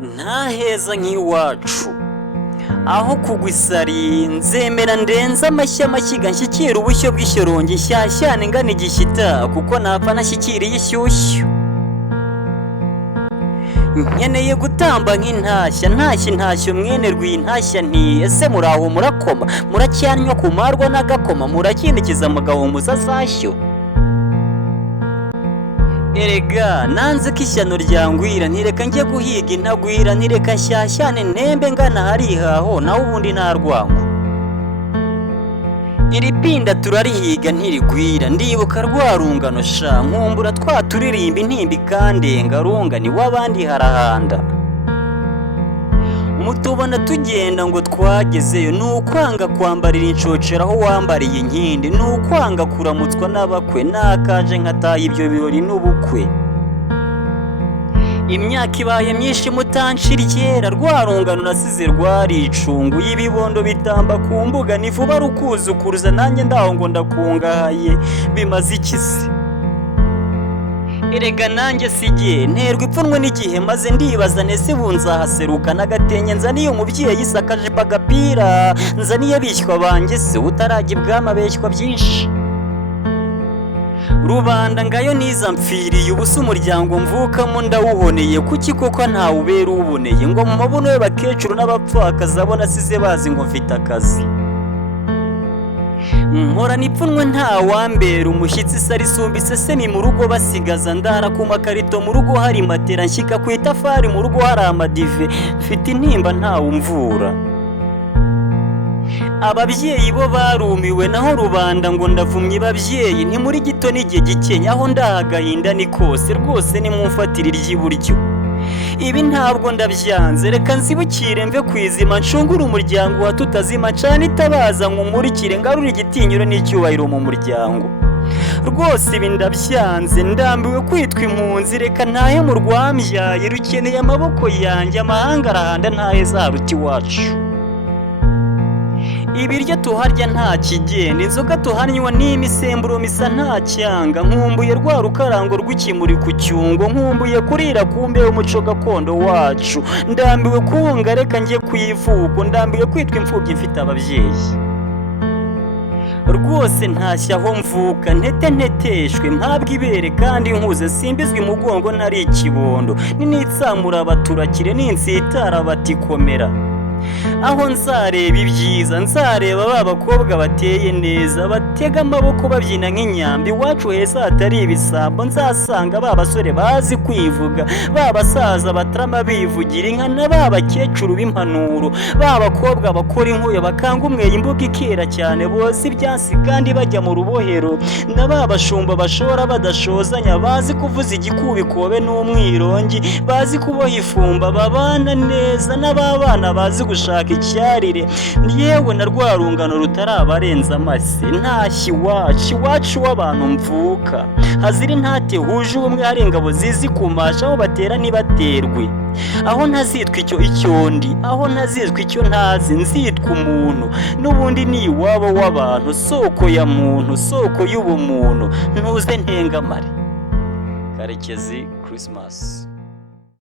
nta heza nk'iwacu aho kugwa isari nzemera ndenza amashyi amashyiga nshyikira ubushyo bw'ishyorongi nshyashyane ngana igishyita kuko napfa nashyikiriye ishyushyu nkeneye gutamba nk'intashya ntashya intashyo mwene rw'intashya nti ese muraho murakoma muracyanywa ku marwa n'agakoma murakindikiza mugahumuza azashyo erega nanze ko ishyano ryangwira ntireka njye guhiga intagwira ntireka nshyashyane ntembe ngana harihaho naho ubundi nta rwango iri pinda turarihiga ntirigwira ndibuka rwa rungano sha nkumbura twa turirimba intimba ikandenga rungani w'abandi harahanda mutubona tugenda ngo twagezeyo ni ukwanga kwambarira inshocera aho wambariye inkindi ni ukwanga kuramutswa n'abakwe nakaje nkataha ibyo birori n'ubukwe imyaka ibaye myinshi mutanshirikera rwa rungano nasize rwaricunguye ibibondo bitamba ku mbuga ni vuba rukuzukuruza nanjye ndaho ngo ndakungahaye bimaze ikisi erega nanjye sigiye nterwa ipfunwe n'igihe maze ndibaza nese bunzahaseruka n'agatenye nzaniye umubyeyi isakaje agapira nzaniye bishywa banjye se utarajya ibwami abeshywa byinshi rubanda ngayo niza mpfiriye ubusa umuryango mvukamo ndawuboneye kuki koko ntawubera uboneye ngo mu mabuno y'abakecuru n'abapfakazi abona asize bazi ngo mfite akazi mporana ipfunwe ntawambera umushyitsi isari isumbise se ni mu rugo basigaza ndara ku makarito mu rugo hari matera nshyika ku itafari mu rugo hari amadive mfite intimba ntawumvura ababyeyi bo barumiwe naho rubanda ngo ndavumye babyeyi ni muri gito n'igihe gikenya aho ndahagahinda ni kose rwose nimumfatire iry'iburyo ibi ntabwo ndabyanze reka nzibukire mve ku izima ncungure umuryango wa tutazima cana itabaza nkumurikire ngarure igitinyiro n'icyubahiro mu muryango rwose ibi ndabyanze ndambiwe kwitwa impunzi reka ntahe mu rwambyaye rukeneye amaboko yanjye amahanga arahanda ntahe zaruta iwacu ibiryo tuharya nta kigenda inzoga tuhanywa n'imisemburo misa nta cyanga nkumbuye rwa rukarango rw'ikimuri ku cyungo nkumbuye kurira kumbe umuco gakondo wacu ndambiwe kunga reka njye kuyivugo ndambiwe kwitwa imfubyi mfite ababyeyi rwose ntashya aho mvuka nteteshwe mpabwa ibere kandi nkuze simbizwe imugongo ntari ikibondo ninitsamura abaturakire ninsitara batikomera aho nzareba ibyiza nzareba ba bakobwa bateye neza batega amaboko babyina nk'inyambi iwacu heza hatari ibisambo nzasanga ba basore bazi kwivuga ba basaza batarama bivugira inka na ba bakecuru b'impanuro ba bakobwa bakora inkuyo bakanga umweye imbuga ikera cyane bose ibyasi kandi bajya mu rubohero na ba bashumba bashora badashozanya bazi kuvuza igikubikobe n'umwirongi bazi kuboha ifumba babana neza n'ababana bazi gushaka icyarire yewe na rwa rungano rutarabarenza amase ntashyi iwacu w'abantu mvuka hazira intate huje ubumwe hari ingabo zizi kumasha aho batera ntibaterwe aho ntazitwa icyo ndi aho ntazitwa icyo ntazi nzitwa umuntu n'ubundi ni iwabo w'abantu soko ya muntu soko y'ubumuntu ntuze ntengamare Karekezi Christmas.